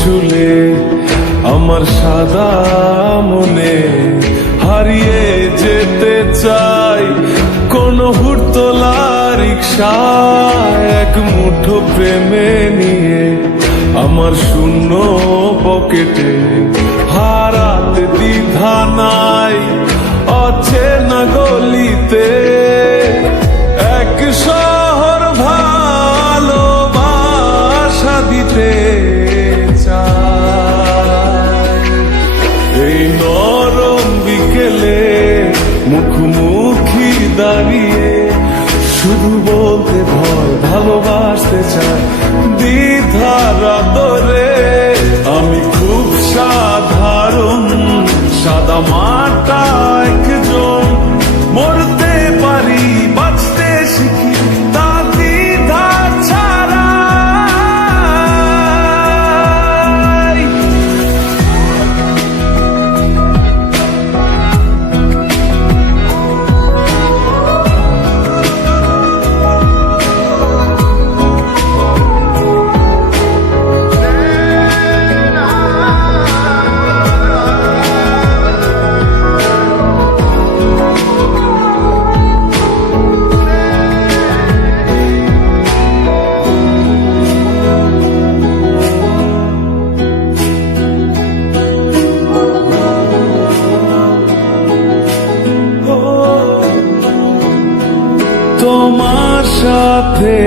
চুলে আমার সাদা মনে হারিয়ে যেতে চাই কোন হুড়তোলা রিক্সা এক মুঠো প্রেমে নিয়ে আমার শূন্য পকেটে হারাতে দ্বিধা নাই অচেনা গলিতে এক শহর ভালোবাসা দিতে চাই। এই নরম বিকেলে মুখোমুখি দাঁড়িয়ে শুধু বলতে ভয় ভালোবাসতে চাই দ্বিধার আদরে আমি খুব সাধারণ সাদা মাটা একজন মরতে পারি বাঁচতে শিখি তা দ্বিধা ছাড়া। তোমার সাথে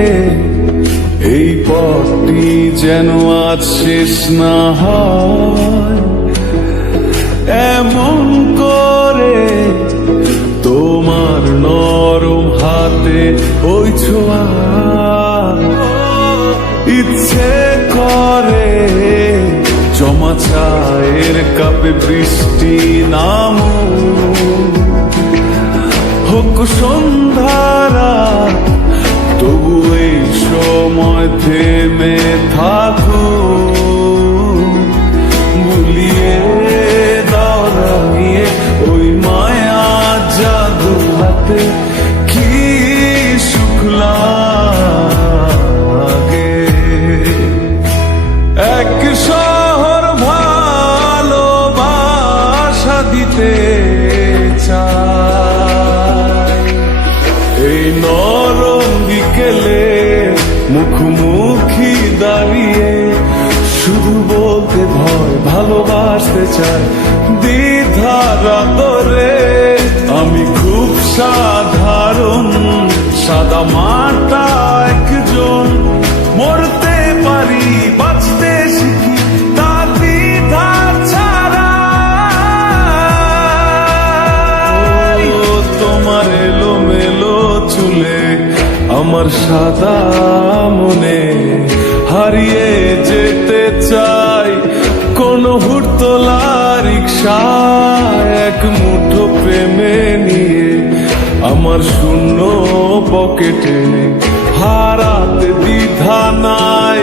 এই পথটি যেন আজ শেষ না হয় এমন করে তোমার নরম হাতে ওই ছোঁয়া ইচ্ছে করে জমা চায়ের কাপে বৃষ্টি নামুক হোক সন্ধ্যারা তবু এই সময় থেমে থাকুক ভুলিয়ে দাঁড়িয়ে ওই মায়া জাদু হাতে কি সুখ লাগে। এক শহর ভালোবাসা দিতে চাই। এই নরম বিকেলে মুখোমুখি দাঁড়িয়ে শুধু বলতে ভয় ভালোবাসতে চাই দ্বিধার আদরে আমি খুব সাধারণ সাদা মাটা একজন মরতে পারি বাঁচতে শিখি তা দ্বিধা ছাড়া। তোমার এলোমেলো চুলে আমার সাদা মনে হারিয়ে যেতে চাই কোন হুড়তোলা রিক্সা এক মুঠো প্রেমে নিয়ে আমার শূন্য পকেটে হারাতে দ্বিধা নাই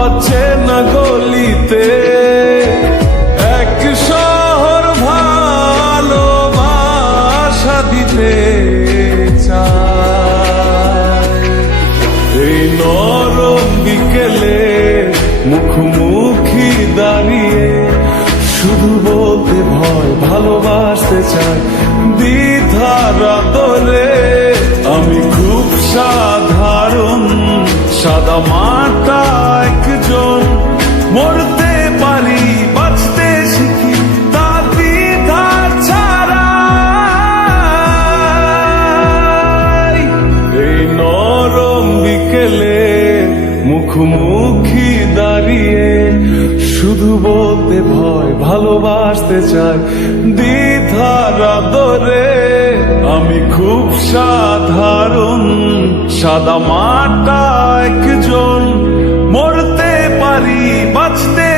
অচেনা গলিতে এক শহর ভালোবাসা দিতে চাই। এই নরম বিকেলে মুখোমুখি দাঁড়িয়ে শুধু বলতে ভয় ভালোবাসতে চাই দ্বিধার আদরে আমি খুব সাধারণ সাদা মাটা একজন মরতে পারি বাঁচতে শিখি তা দ্বিধা ছাড়া। এই নরম বিকেলে মুখোমুখি দাঁড়িয়ে শুধু বলতে ভয় ভালোবাসতে চাই দ্বিধার আদরে আমি খুব সাধারণ সাদা মাটা একজন মরতে পারি বাঁচতে